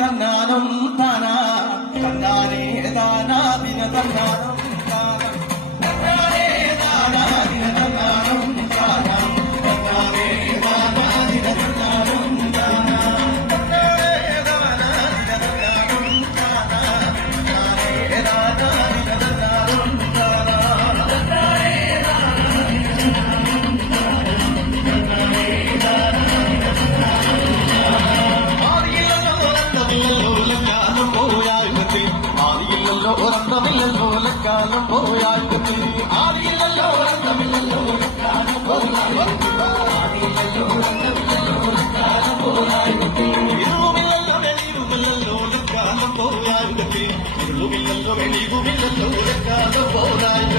തന്നാനും താനാ തന്നാനേ താനാ ദിന തന്നാനും ഒരന്തമില്ലല്ലോ കാലം പോയാൽ ആദിയില്ലല്ലോ ഒരന്തമില്ലല്ലോ കാലം പോയാൽ ഇരുവുമില്ലല്ലോ വെളിവുമില്ലല്ലോ കാലം പോയാൽ ഇരുവുമില്ലല്ലോ വെളിവുമില്ലല്ലോ കാലം പോയാൽ